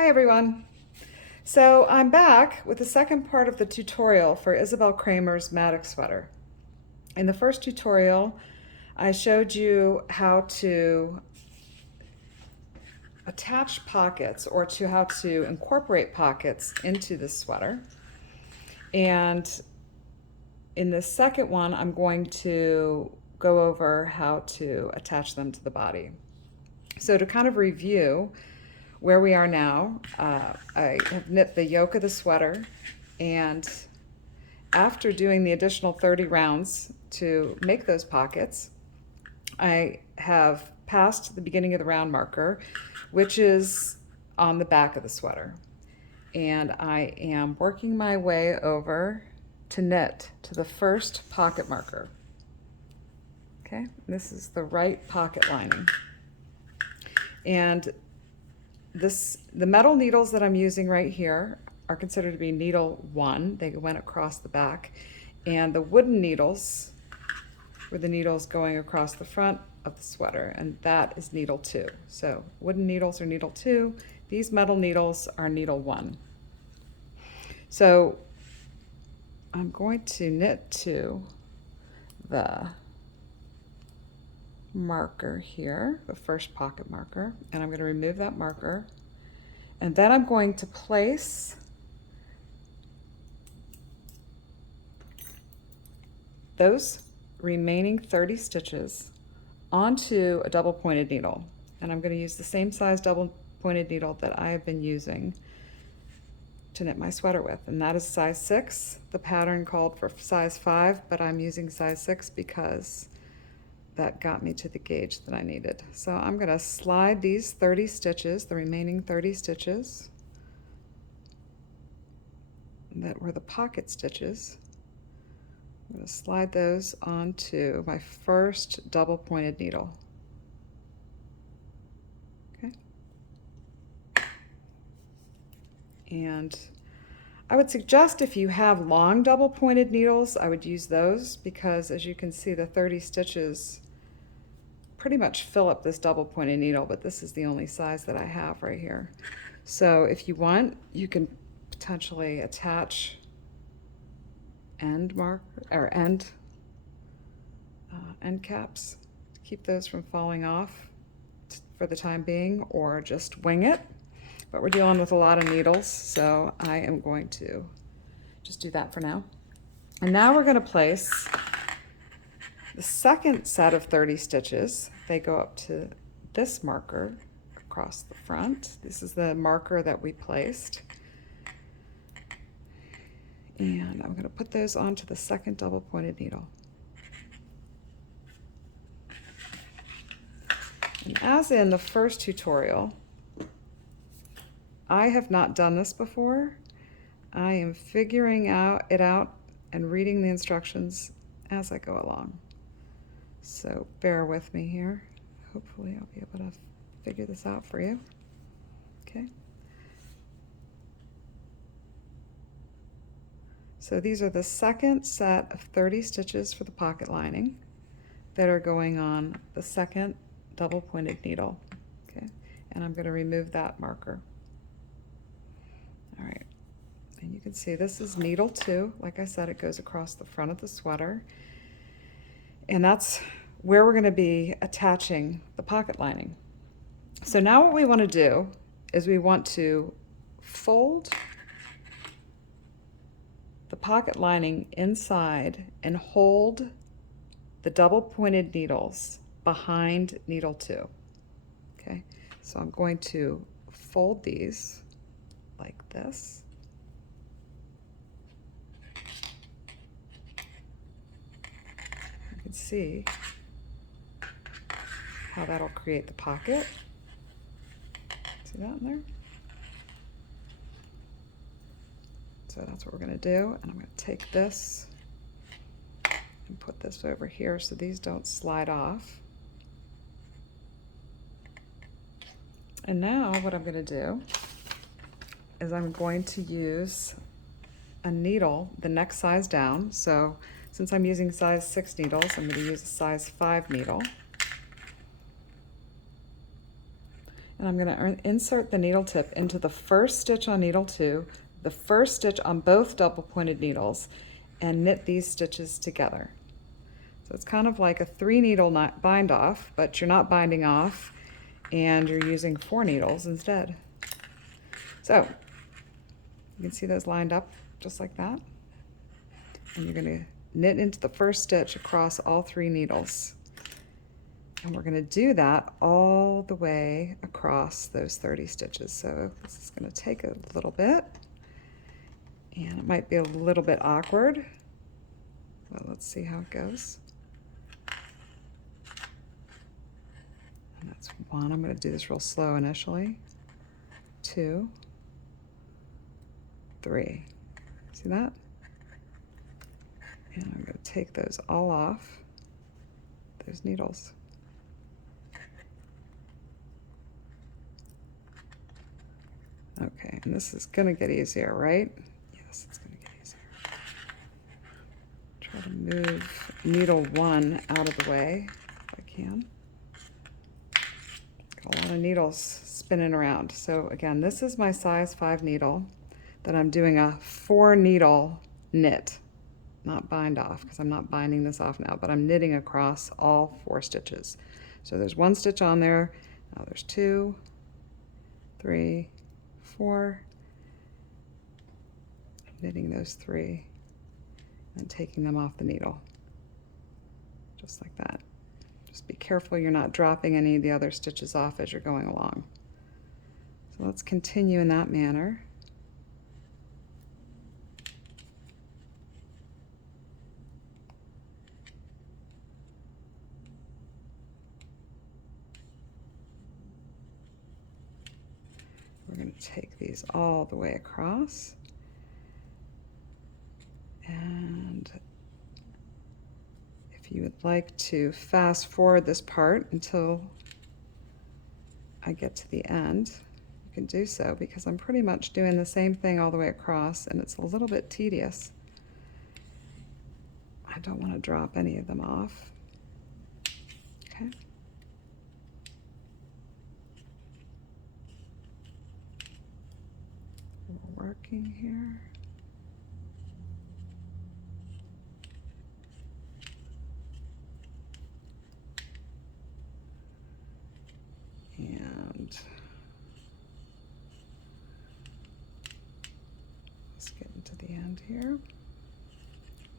Hi everyone. So I'm back with the second part of the tutorial for Isabell Kraemer's Maddox sweater. In the first tutorial, I showed you how to attach pockets or how to incorporate pockets into the sweater. And in the second one, I'm going to go over how to attach them to the body. So to kind of review where we are now, I have knit the yoke of the sweater, and after doing the additional 30 rounds to make those pockets, I have passed the beginning of the round marker, which is on the back of the sweater. And I am working my way over to knit to the first pocket marker. Okay, this is the right pocket lining. And the metal needles that I'm using right here are considered to be needle 1. They went across the back. And the wooden needles were the needles going across the front of the sweater, and that is needle 2. So wooden needles are needle 2. These metal needles are needle 1. So I'm going to knit to the marker here, the first pocket marker, and I'm going to remove that marker. And then I'm going to place those remaining 30 stitches onto a double pointed needle. And I'm going to use the same size double pointed needle that I have been using to knit my sweater with, and that is size 6. The pattern called for size 5, but I'm using size 6 because that got me to the gauge that I needed. So I'm going to slide these 30 stitches, the remaining 30 stitches that were the pocket stitches, I'm going to slide those onto my first double pointed needle. Okay. And I would suggest if you have long double pointed needles, I would use those, because as you can see, the 30 stitches pretty much fill up this double pointed needle, but this is the only size that I have right here. So if you want, you can potentially attach end caps to keep those from falling off for the time being, or just wing it. But we're dealing with a lot of needles, so I am going to just do that for now. And now we're going to place the second set of 30 stitches. They go up to this marker across the front. This is the marker that we placed. And I'm going to put those onto the second double pointed needle. And as in the first tutorial, I have not done this before. I am figuring it out and reading the instructions as I go along. So bear with me here. Hopefully I'll be able to figure this out for you. Okay. So these are the second set of 30 stitches for the pocket lining that are going on the second double pointed needle. Okay. And I'm going to remove that marker. All right. And you can see this is needle 2. Like I said, it goes across the front of the sweater. And that's where we're going to be attaching the pocket lining. So now what we want to do is we want to fold the pocket lining inside and hold the double pointed needles behind needle 2. Okay, so I'm going to fold these like this. You can see how that'll create the pocket. See that in there? So that's what we're going to do. And I'm going to take this and put this over here so these don't slide off. And now what I'm going to do is I'm going to use a needle the next size down. So since I'm using size 6 needles, I'm going to use a size 5 needle. And I'm going to insert the needle tip into the first stitch on needle 2, the first stitch on both double pointed needles, and knit these stitches together. So it's kind of like a 3 needle bind off, but you're not binding off and you're using 4 needles instead. So you can see those lined up just like that. And you're going to knit into the first stitch across all 3 needles. And we're going to do that all the way across those 30 stitches. So this is going to take a little bit, and it might be a little bit awkward, but let's see how it goes. And that's 1. I'm going to do this real slow initially. 2, 3. See that? And I'm going to take those all off, those needles. Okay, and this is going to get easier, right? Yes, it's going to get easier. Try to move needle 1 out of the way if I can. Got a lot of needles spinning around. So again, this is my size 5 needle that I'm doing a 4 needle knit, not bind off, because I'm not binding this off now, but I'm knitting across all 4 stitches. So there's 1 stitch on there, now there's 2, 3, 4, knitting those 3 and taking them off the needle, just like that. Just be careful you're not dropping any of the other stitches off as you're going along. So let's continue in that manner. We're going to take these all the way across. And if you would like to fast forward this part until I get to the end, you can do so, because I'm pretty much doing the same thing all the way across, and it's a little bit tedious. I don't want to drop any of them off. Okay. We're working here. And let's get into the end here.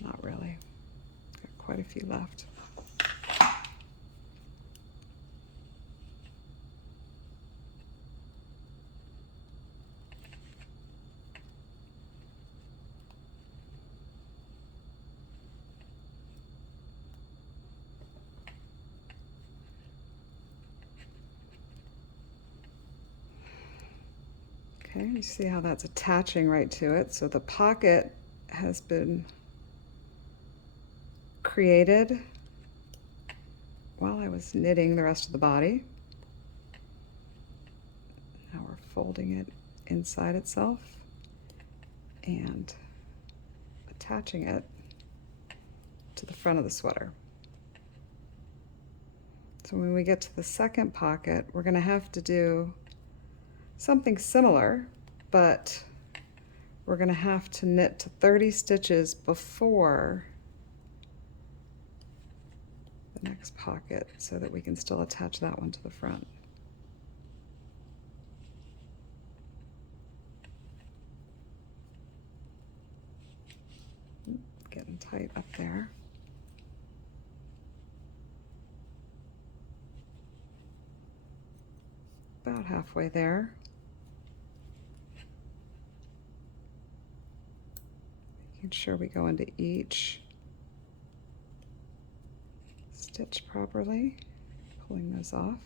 Not really. Got quite a few left. Okay, you see how that's attaching right to it. So the pocket has been created while I was knitting the rest of the body. Now we're folding it inside itself and attaching it to the front of the sweater. So when we get to the second pocket, we're going to have to do something similar, but we're going to have to knit to 30 stitches before the next pocket so that we can still attach that one to the front. Getting tight up there. About halfway there. Making sure we go into each stitch properly, pulling those off.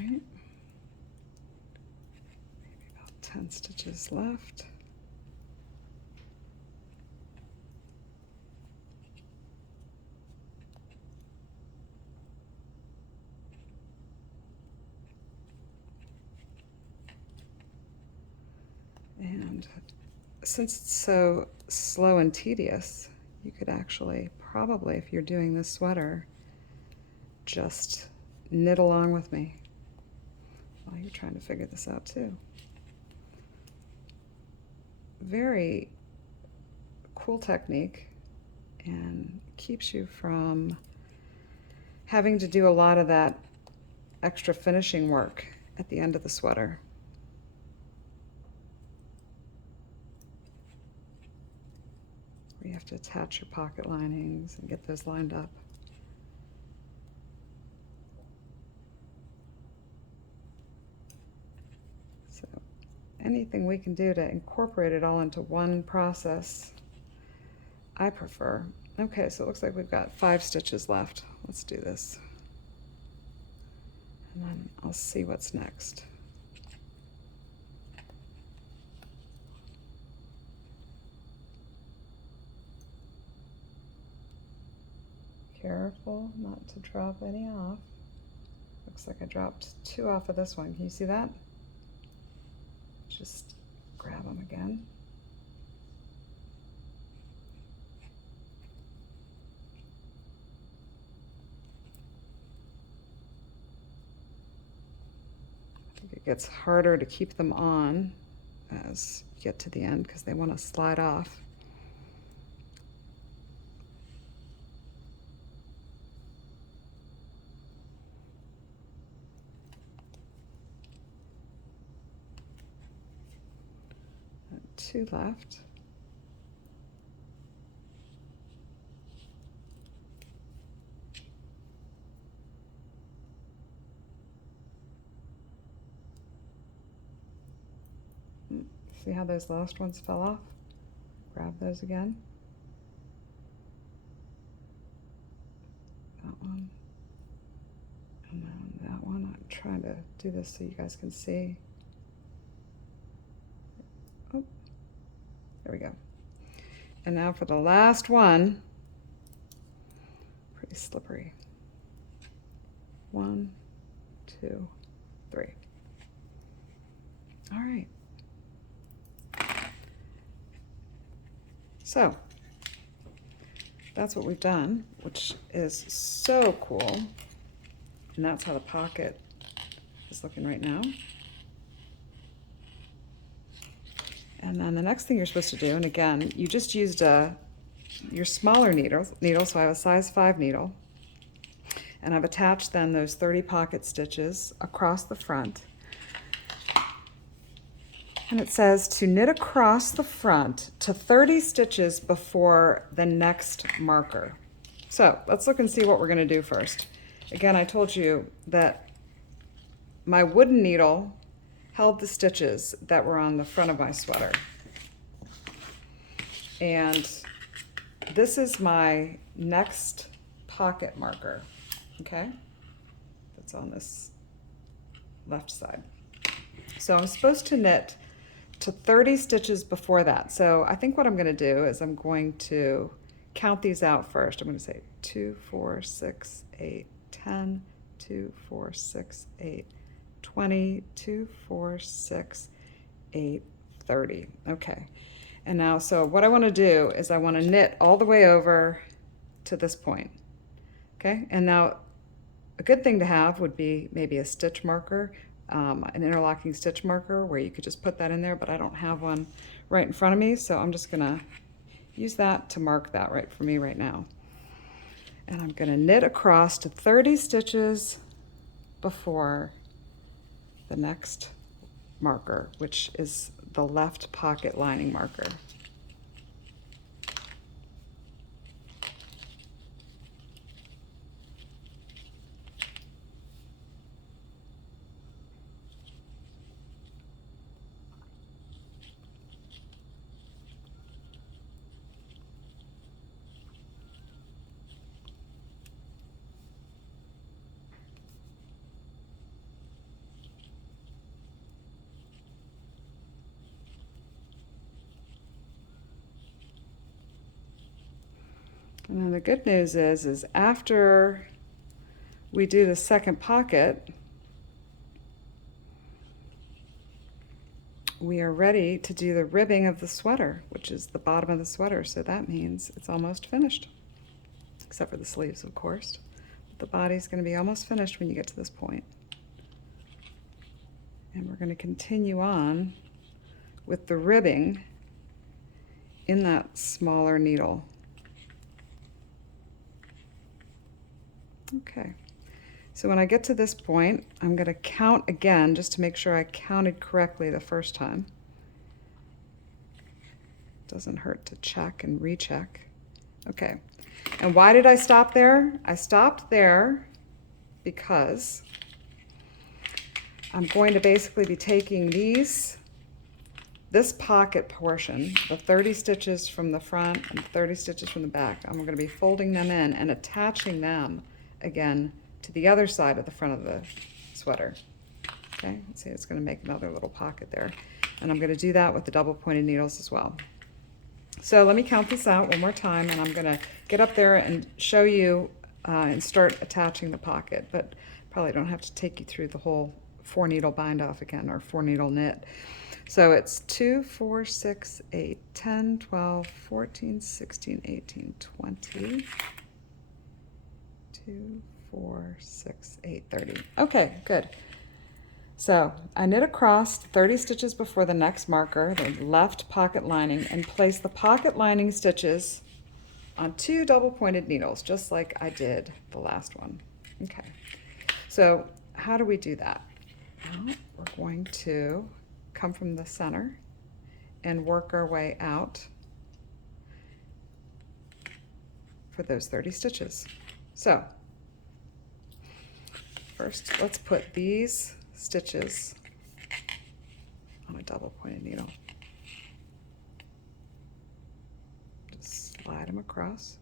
Right. 10 stitches left. And since it's so slow and tedious, you could actually probably, if you're doing this sweater, just knit along with me while you're trying to figure this out too. Very cool technique, and keeps you from having to do a lot of that extra finishing work at the end of the sweater. You have to attach your pocket linings and get those lined up. So anything we can do to incorporate it all into one process, I prefer. Okay, so it looks like we've got 5 stitches left. Let's do this. And then I'll see what's next. Careful not to drop any off. Looks like I dropped 2 off of this one. Can you see that? Just grab them again. I think it gets harder to keep them on as you get to the end because they want to slide off. Two left. See how those last ones fell off? Grab those again. That one. And then that one. I'm trying to do this so you guys can see. Oh, there we go. And now for the last one. Pretty slippery. 1, 2, 3. All right. So that's what we've done, which is so cool. And that's how the pocket is looking right now. And then the next thing you're supposed to do, and again, you just used your smaller needle, so I have a size 5 needle. And I've attached then those 30 pocket stitches across the front. And it says to knit across the front to 30 stitches before the next marker. So let's look and see what we're going to do first. Again, I told you that my wooden needle held the stitches that were on the front of my sweater. And this is my next pocket marker, okay? That's on this left side. So I'm supposed to knit to 30 stitches before that. So I think what I'm going to do is I'm going to count these out first. I'm going to say 2, 4, 6, 8, 10, 2, 4, 6, 8, 20, 2, 4, 6, 8, 30. Okay. And now, so what I want to do is I want to knit all the way over to this point. Okay. And now a good thing to have would be maybe a stitch marker, an interlocking stitch marker where you could just put that in there, but I don't have one right in front of me. So I'm just going to use that to mark that right for me right now. And I'm going to knit across to 30 stitches before the next marker, which is the left pocket lining marker. And then the good news is after we do the second pocket, we are ready to do the ribbing of the sweater, which is the bottom of the sweater. So that means it's almost finished, except for the sleeves, of course. The body's going to be almost finished when you get to this point. And we're going to continue on with the ribbing in that smaller needle. Okay, so when I get to this point, I'm going to count again just to make sure I counted correctly the first time. Doesn't hurt to check and recheck. Okay, and why did I stop there? I stopped there because I'm going to basically be taking this pocket portion, the 30 stitches from the front and 30 stitches from the back, I'm going to be folding them in and attaching them again to the other side of the front of the sweater. Okay, see, it's going to make another little pocket there. And I'm going to do that with the double pointed needles as well. So let me count this out one more time, and I'm going to get up there and show you and start attaching the pocket, but probably don't have to take you through the whole 4 needle bind off again, or 4 needle knit. So it's 2, 4, 6, 8, 10, 12, 14, 16, 18, 20. 2, 4, 6, 8, 30. Okay, good. So I knit across 30 stitches before the next marker, the left pocket lining, and place the pocket lining stitches on 2 double pointed needles, just like I did the last one. Okay, so how do we do that? Well, we're going to come from the center and work our way out for those 30 stitches. So first, let's put these stitches on a double pointed needle. Just slide them across.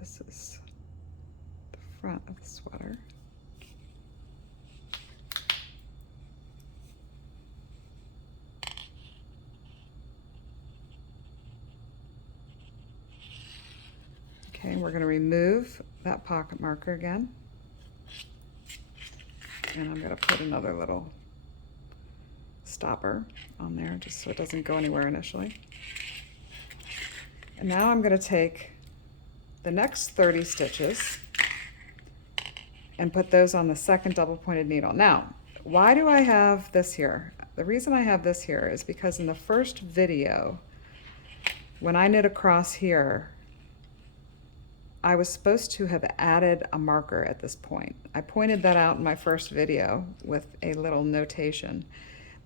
This is the front of the sweater. Okay, we're going to remove that pocket marker again. And I'm going to put another little stopper on there just so it doesn't go anywhere initially. And now I'm going to take the next 30 stitches and put those on the second double pointed needle. Now, why do I have this here? The reason I have this here is because in the first video, when I knit across here, I was supposed to have added a marker at this point. I pointed that out in my first video with a little notation,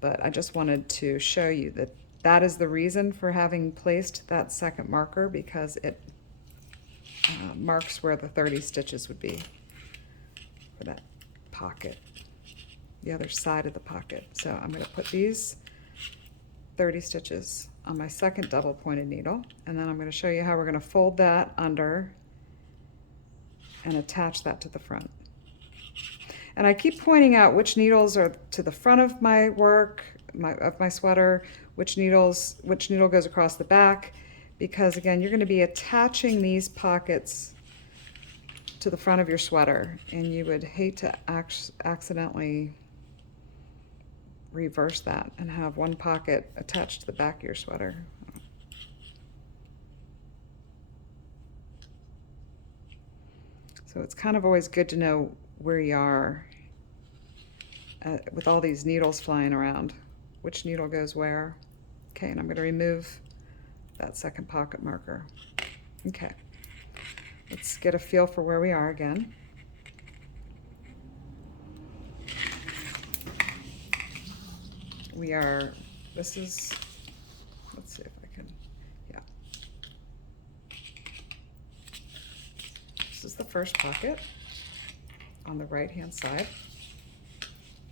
but I just wanted to show you that that is the reason for having placed that second marker, because it marks where the 30 stitches would be for that pocket, the other side of the pocket. So I'm going to put these 30 stitches on my second double pointed needle, and then I'm going to show you how we're going to fold that under and attach that to the front. And I keep pointing out which needles are to the front of my work, of my sweater, which needle goes across the back, because again, you're going to be attaching these pockets to the front of your sweater, and you would hate to accidentally reverse that and have one pocket attached to the back of your sweater. So it's kind of always good to know where you are with all these needles flying around, which needle goes where. Okay, and I'm going to remove that second pocket marker. Okay, let's get a feel for where we are again. This is, let's see if I can, yeah. This is the first pocket on the right hand side.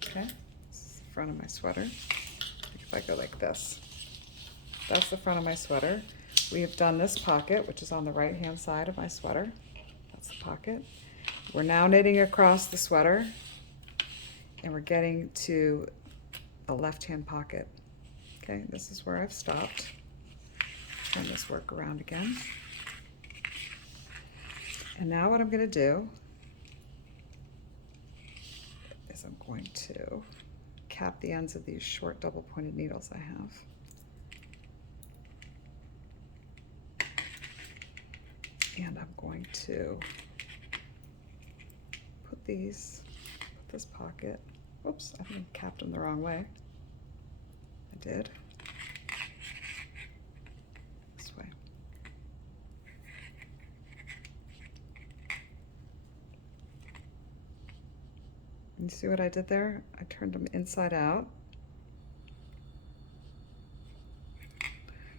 Okay, this is the front of my sweater. If I go like this, that's the front of my sweater. We have done this pocket, which is on the right-hand side of my sweater. That's the pocket. We're now knitting across the sweater, and we're getting to a left-hand pocket. Okay, this is where I've stopped. Turn this work around again. And now what I'm going to do is I'm going to cap the ends of these short double-pointed needles I have. And I'm going to put this pocket. Oops, I think I capped them the wrong way. I did. This way. You see what I did there? I turned them inside out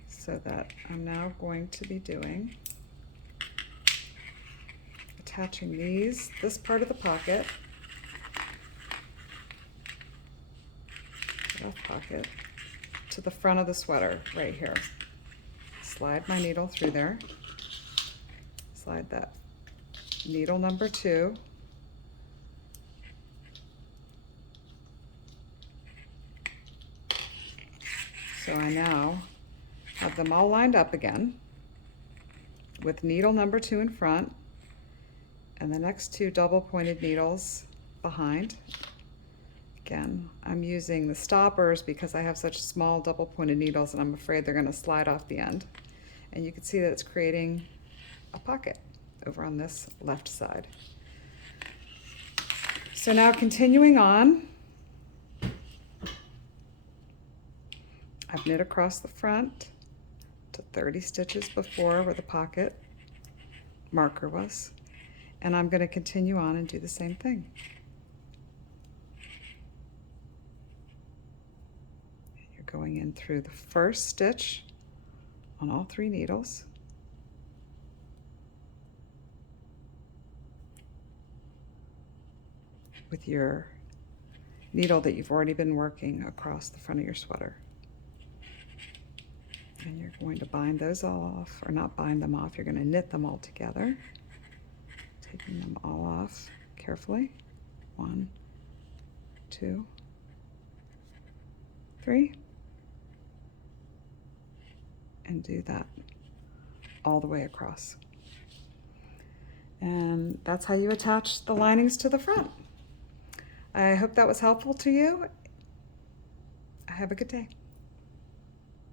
so that I'm now going to be doing attaching this part of the pocket, left pocket, to the front of the sweater right here. Slide my needle through there, slide that needle number 2 so I now have them all lined up again with needle number 2 in front and the next 2 double pointed needles behind. Again, I'm using the stoppers because I have such small double pointed needles and I'm afraid they're going to slide off the end. And you can see that it's creating a pocket over on this left side. So now continuing on, I've knit across the front to 30 stitches before where the pocket marker was. And I'm going to continue on and do the same thing. You're going in through the first stitch on all 3 needles. With your needle that you've already been working across the front of your sweater. And you're going to bind those all off, or not bind them off, you're going to knit them all together. Taking them all off carefully. 1, 2, 3. And do that all the way across. And that's how you attach the linings to the front. I hope that was helpful to you. Have a good day.